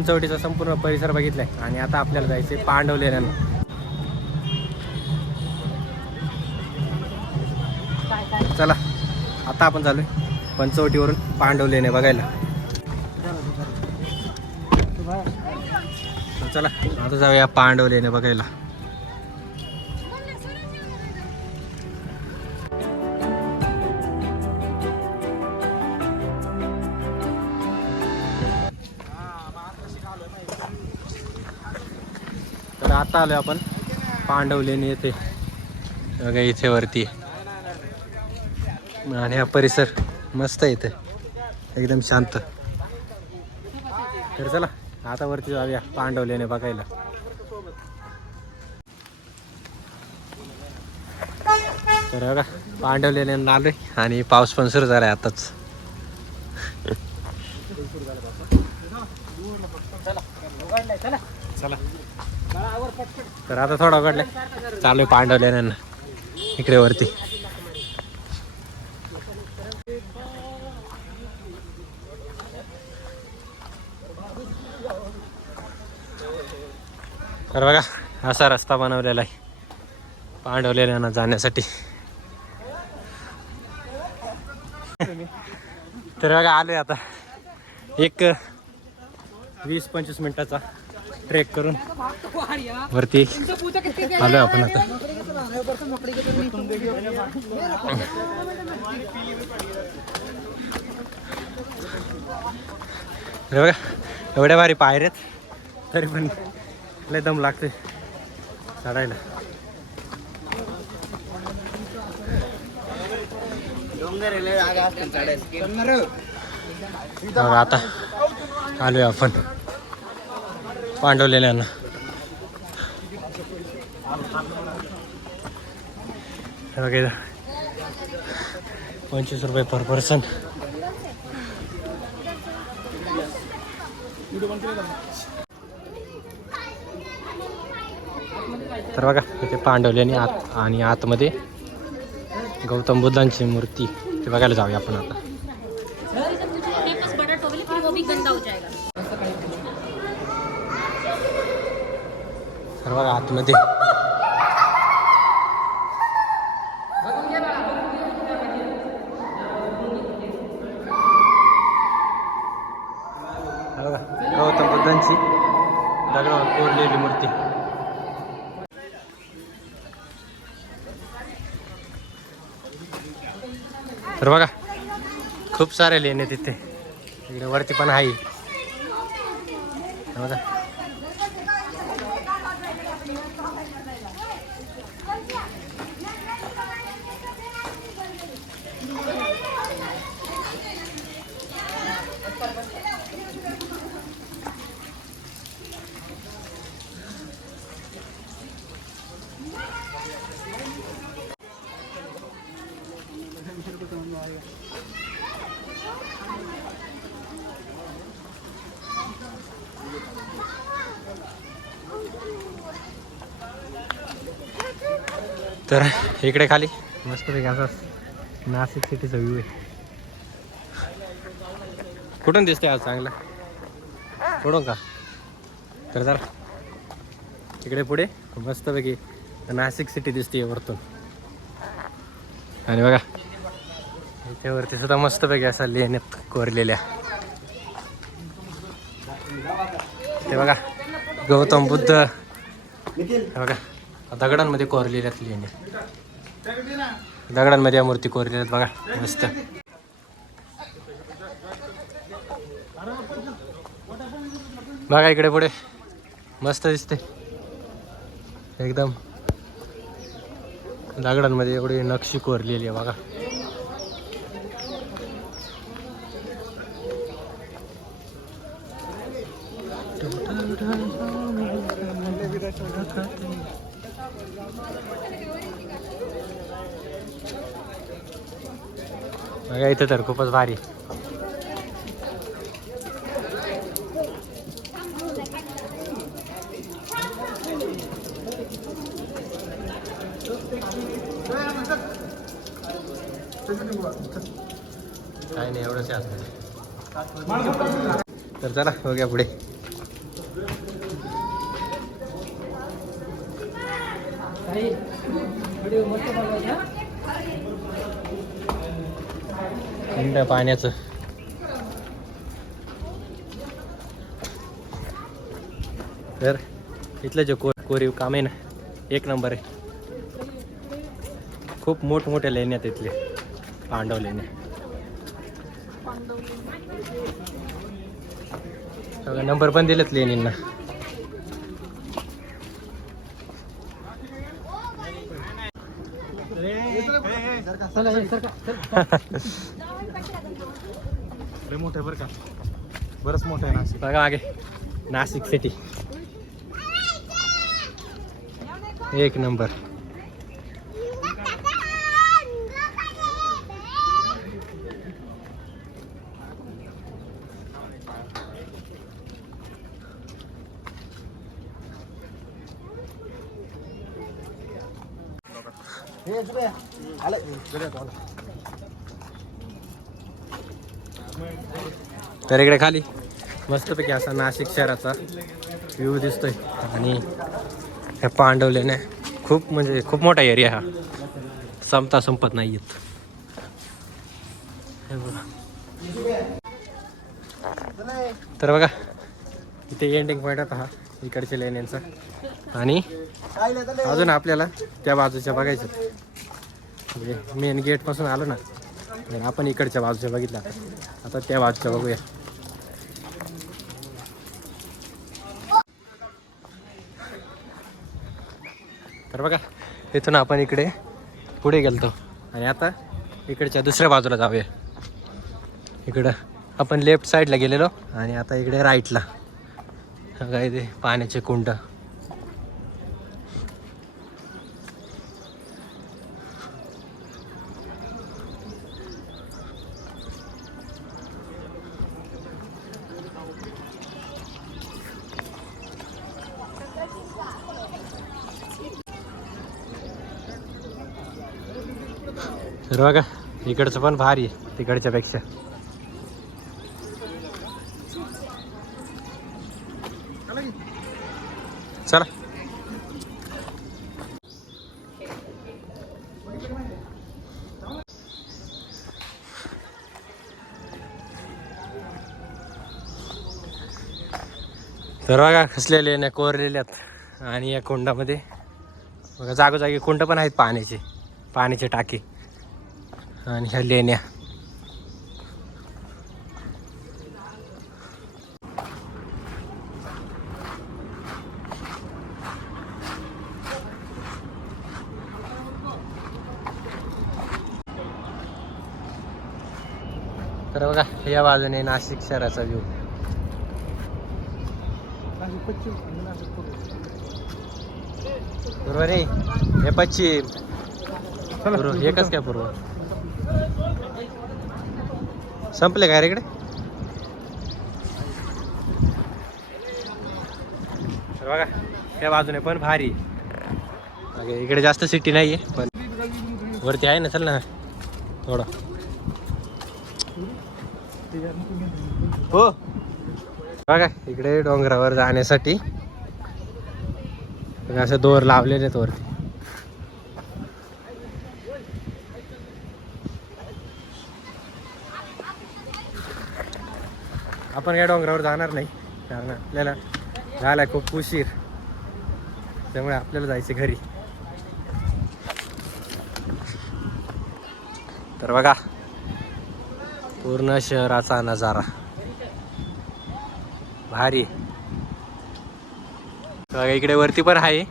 पंचवटीचा संपूर्ण परिसर बघितलाय. आणि आता आपल्याला जायचं पांडव लेण्यांना चला आता आपण चालू पंचवटीवरून पांडवलेणे बघायला. चला आता जाऊया पांडव लेणे बघायला. तर आता आलो आपण पांडवलेणी येथे. बघा इथे वरती. आणि हा परिसर मस्त आहे इथे. एकदम शांत. तर चला आता वरती जाऊया पांडवलेने बघायला. तर बघा पांडवलेने आलोय आणि पाऊस पण सुरू झालाय आताच. चला. तर आता थोडा उघडलाय. चालू आहे पांडवलेण्यांना इकडे वरती. तर बघा असा रस्ता बनवलेला आहे. पांडवलेल्यांना जाण्यासाठी. तर बघा आले आता. एक वीस पंचवीस मिनिटाचा. ट्रेक करून. वरती. आलोय आपण आता. बघा एवढ्या भारी पायऱ्यात तरी पण लय दम लागते चढायला. आता आलोय आपण. पांडवलेल्यांना बघा पंचवीस रुपये पर पर्सन. तर बघा इथे पांडवलेनी आत आणि आतमध्ये गौतम बुद्धांची मूर्ती. ते बघायला जाऊया आपण आता. तर बघा आतमध्ये. बघा गौतम बुद्धांची दगडावर कोरलेली मूर्ती. तर बघा खूप सारे लेणे तिथे. इकडे वरती पण आहे. बघा. तर इकडे खाली. मस्तपैकी असा नाशिक सिटीचा व्ह्यू आहे. कुठून दिसते आज चांगला? कुठून का? तर जरा इकडे पुढे. मस्तपैकी नाशिक सिटी दिसते वरतून. आणि बघा. इथे वरती सुद्धा मस्तपैकी असा लेण्यात कोरलेल्या. ते बघा. गौतम बुद्ध. बघा. दगडांमध्ये कोरलेल्यात लेणी दगडांमध्ये या मूर्ती कोरलेल्या बघा मस्त. बघा इकडे पुढे मस्त दिसते. एकदम. दगडांमध्ये एवढी नक्षी कोरलेली आहे बघा. बघा इथं तर खूपच भारी. काय नाही एवढंच आहे तर चला बघ्या पुढे. थंड पाण्याचं. तर इथलं जे को कोरीव काम आहे ना एक नंबर आहे. खूप मोठमोठ्या लेण्यात इथले. पांडव लेण्या. सगळं नंबर पण दिलेत लेणींना. लय मोठं बरं का. बरंच मोठं आहे नाशिक. बघा मागे. नाशिक सिटी एक नंबर. तर इकडे खाली. मस्तपैकी असा नाशिक शहराचा व्ह्यू दिसतोय. आणि ह्या पांडवलेने खूप म्हणजे खूप मोठा एरिया हा. संपता संपत नाही येत. तर बघा इथे एंडिंग पॉईंट होता हा इकडच्या लेण्यांचा आणि अजून आपल्याला त्या बाजूच्या बघायचं. म्हणजे मेन गेटपासून आलो ना म्हणजे आपण इकडच्या बाजूच्या बघितलं आता. आता त्या बाजूच्या बघूया. तर बघा इथून आपण इकडे पुढे गेलतो. आणि आता इकडच्या दुसऱ्या बाजूला जाऊया. इकडं आपण लेफ्ट साईडला गेलेलो आणि आता इकडे राईटला काय ते पाण्याचे कुंड. तर बघा इकडचं पण भारी आहे तिकडच्या पेक्षा. चला. तर बघा खसलेले ना कोरलेल्यात आणि या कुंडामध्ये बघा जागोजागी कुंड पण आहेत पाण्याचे पाण्याचे टाके. आणि ह्या तर बघा या बाजूने नाशिक शहराचा व्ह्यू हे पश्चिम. एकच काय पूर्व? संपले काय रे इकडे? बघा त्या बाजूने पण भारी. इकडे जास्त सिटी नाहीये पण वरती आहे ना चल ना. थोडं. हो. बघा इकडे डोंगरावर जाण्यासाठी. असं दोर लावलेले आहेत वरती. आपण या डोंगरावर जाणार नाही. कारण आपल्याला झाला खूप उशीर. त्यामुळे आपल्याला जायचं घरी. तर बघा पूर्ण शहराचा नजारा. भारी. बघा इकडे वरती पण आहे.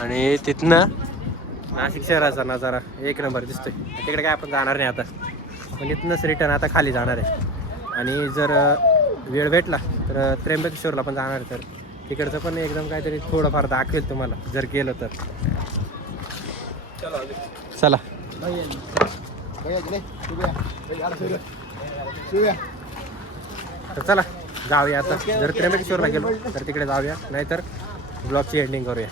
आणि तिथनं नाशिक शहराचा नजारा एक नंबर दिसतोय. तिकडे काय आपण जाणार नाही आता. पण इथनंच रिटर्न आता खाली जाणार आहे. आणि जर वेळ भेटला तर त्र्यंबकेश्वरला पण जाणार तर. तिकडचं पण एकदम काहीतरी थोडंफार दाखवेल तुम्हाला जर गेलं तर. चला. तर चला जाऊया आता. जर त्र्यंबकेश्वरला गेलो तर तिकडे जाऊया. नाहीतर ब्लॉगची एंडिंग करूया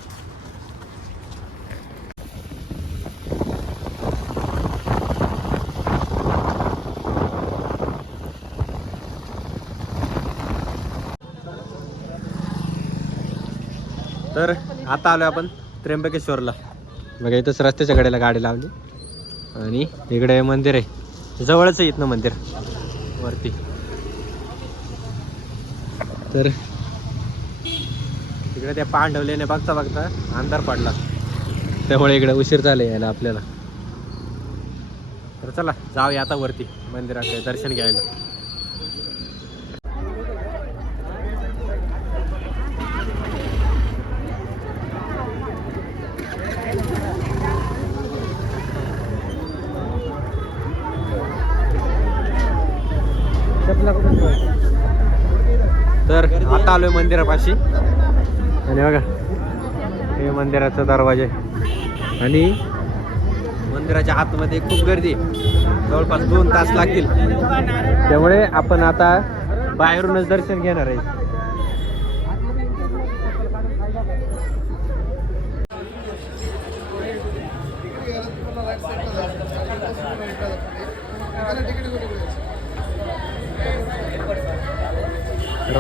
तर आता आलो आपण त्र्यंबकेश्वरला. बघा इथंच रस्त्याच्या कडेला गाडी लावली. आणि इकडे मंदिर आहे. जवळच आहे इथनं मंदिर. वरती. तर इकडे त्या पांडवलेने बघता बघता अंधार पडला. त्यामुळे इकडे उशीर झाले यायला आपल्याला. तर चला जाऊया आता वरती मंदिराकडे दर्शन घ्यायला तर आता आलोय मंदिरापाशी. आणि बघा हे मंदिराचा दरवाजा. आहे आणि मंदिराच्या आतमध्ये खूप गर्दी आहे. जवळपास दोन तास लागतील. त्यामुळे आपण आता बाहेरूनच दर्शन घेणार आहे.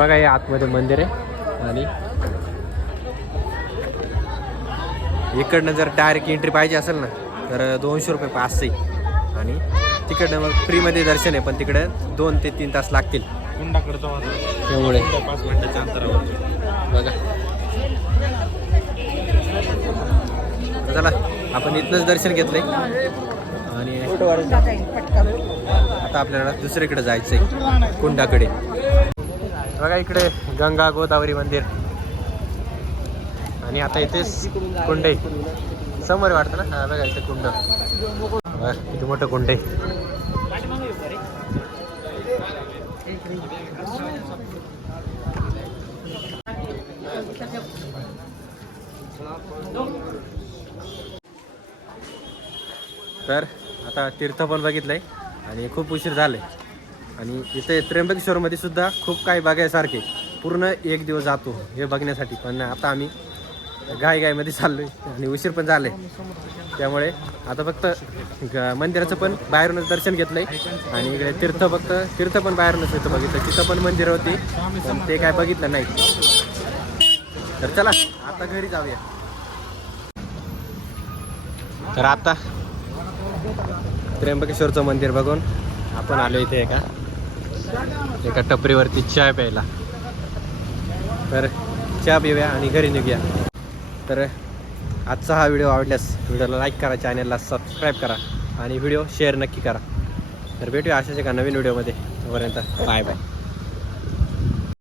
बघा हे आतमध्ये मंदिर आहे. आणि इकडनं जर डायरेक्ट एंट्री पाहिजे असेल ना तर दोनशे रुपये पास आहे आणि तिकडनं मग फ्रीमध्ये दर्शन आहे पण तिकडे दोन ते तीन तास लागतील. त्यामुळे. पाच मिनिटाच्या अंतरावर. बघा. चला आपण इथनंच दर्शन घेतलंय. आणि आता आपल्याला दुसरीकडे जायचंय कुंडाकडे. बघा इकडे गंगा गोदावरी मंदिर. आणि आता इथेच कुंड आहे समोर वाटतं ना? हा बघा इथे कुंड. किती मोठं कुंड आहे तर आता तीर्थ पण बघितलंय आणि खूप उशीर झाले आणि इथे त्र्यंबकेश्वरमध्ये सुद्धा खूप काही बघायसारखे पूर्ण एक दिवस जातो हे बघण्यासाठी. पण आता आम्ही गाय गायमध्ये चाललोय आणि उशीर पण झाले त्यामुळे आता फक्त मंदिराचं पण बाहेरूनच दर्शन घेतलंय. आणि इकडे तीर्थ फक्त तीर्थ पण बाहेरूनच होतं बघितलं. तिथं पण मंदिर होती पण ते काय बघितलं नाही. तर चला आता घरी जाऊया. तर आता त्र्यंबकेश्वरचं मंदिर बघून आपण आलो इथे एका एका टपरीवरती चहा प्यायला. तर चहा पिऊया आणि घरी निघूया. तर आजचा हा व्हिडिओ आवडल्यास व्हिडिओला लाईक करा चॅनलला सबस्क्राईब करा आणि व्हिडिओ शेअर नक्की करा. तर भेटूया अशाच एका नवीन व्हिडिओमध्ये. तोपर्यंत बाय बाय